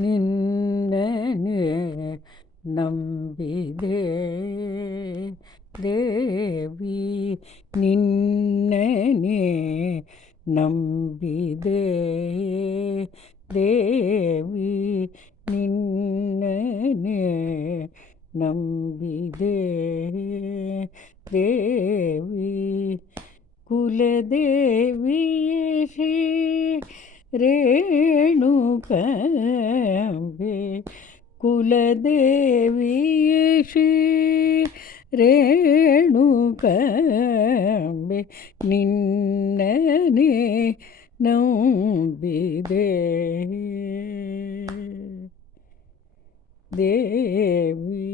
ನಿನ್ನನೆ ನಂಬಿದೆ ದೇವಿ, ನಿನ್ನನೆ ನಂಬಿದೆ ದೇವಿ, ನಿನ್ನನೆ ನಂಬಿದೆ ದೇವಿ. ಕುಲದೇವಿಯೇ ಶ್ರೀ ರೇಣುಕಾಂಬೆ, ಕುಲದೇವಿಯೇ ಶ್ರೀ ರೇಣುಕಾಂಬೆ, ನಿನ್ನನೆ ನಂಬಿದೆ ದೇವಿ.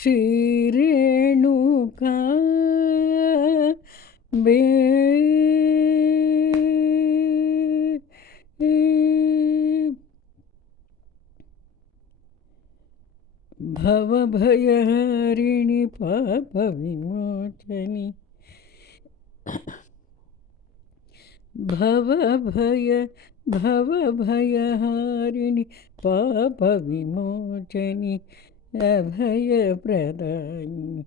ಶ್ರೀ ರೇಣುಕಾಂಬೆ ಭವಭಯಹರಿಣಿ ಪಾಪ ವಿಮೋಚನಿ, ಭವಭಯಹಾರಿಣಿ ಪಾಪ ವಿಮೋಚನಿ, ಅಭಯಪ್ರದಾಯಿನಿ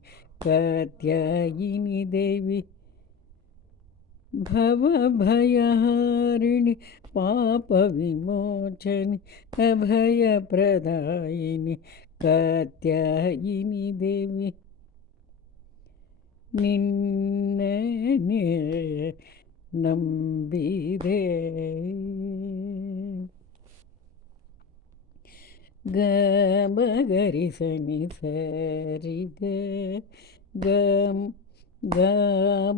ಕಾತ್ಯಾಯಿನಿ ದೇವಿ. ಭವಭಯಹಾರಿಣಿ ಪಾಪ ವಿಮೋಚನಿ, ಅಭಯಪ್ರದಾಯಿನಿ ಕಾತ್ಯಾಯಿನಿ ದೇವಿ. ನಿನ್ನನೆ ನಂಬಿದೆ ಗ ಮಗರಿ ಸನಿ ಸರಿ ಗ ಗ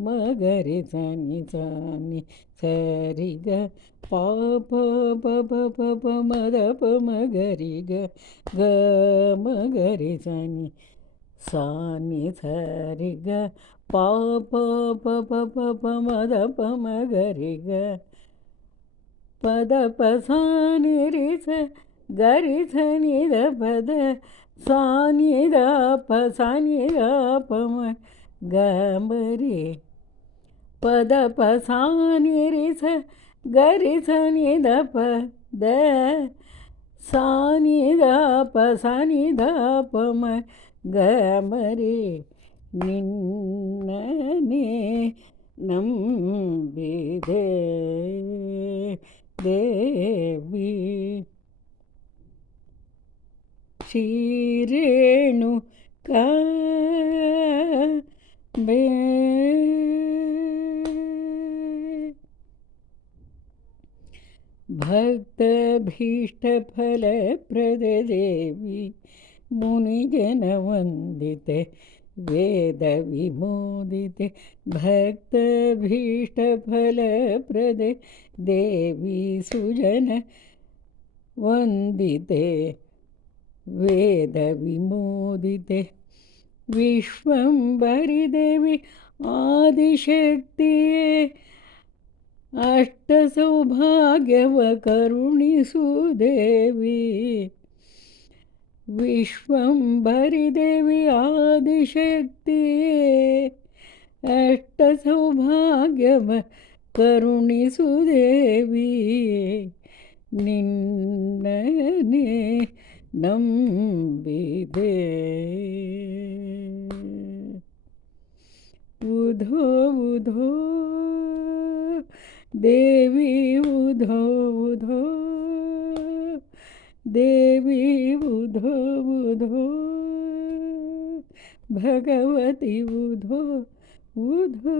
ಮಗರಿ ಸನಿ ಸನಿ ಸರಿ ಗ ಪಾಪ ಪಪ ಪಪ ಮದ ಪ ಮಗರಿ ಗ ಗ ಮಗರಿ ಸನಿ ಸಾನಿ ಸರಿ ಗ ಪಾಪ ಪಪ ಪಪ ಮದ ಪ ಮಗರಿ ಗ ಪದ ಪ ಸಾನಿ ರಿ ಸ ಗರಿ ಸನಿ ದ ಪದ ಸಾನಿ ದ ಪ ಸಾನಿ ದ ಪ ಮ ಗ ಮರಿ ಪದ ಪ ಸಾನಿ ರಿ ಸ ಗರಿ ಸನಿ ದ ಪ ದ ಸಾನಿ ದ ಪ ಸಾನಿ ದ ಪ ಮ ಗ ಮರಿ. ನಿನ್ನನೆ ನಂಬಿದೆ ದೇವಿ. ಶ್ರೀ ರೇಣುಕಾಂಬೆ ಭಕ್ತಭೀಷ್ಟಫಲಪ್ರದ ದೇವಿ, ಮುನಿಜನವಂದಿತೆ ವೇದ ವಿಮೋದಿತೆ. ಭಕ್ತಭೀಷ್ಟಫಲಪ್ರದೆ ದೇವಿ, ಸುಜನ ವಂದಿತೆ ವೇದ ವಿಮೋದಿತೆ. ವಿಶ್ವಂಬರಿ ದೇವಿ ಆದಿಶಕ್ತಿಯೇ, ಅಷ್ಟ ಸೌಭಾಗ್ಯವ ಕರುಣಿಸು ದೇವಿ. ವಿಶ್ವಂಬರಿ ದೇವಿ ಆದಿಶಕ್ತಿಯೇ, ಅಷ್ಟ ಸೌಭಾಗ್ಯವ ಕರುಣಿಸು ದೇವಿ. ನಿನ್ನನೆ ನಂಬಿದೆ ಉಧೋ ಉಧೋ ದೇವಿ, ಉಧೋ ಉಧೋ ದೇವಿ, ಉಧೋ ಉಧೋ ಭಗವತಿ, ಉಧೋ ಉಧೋ.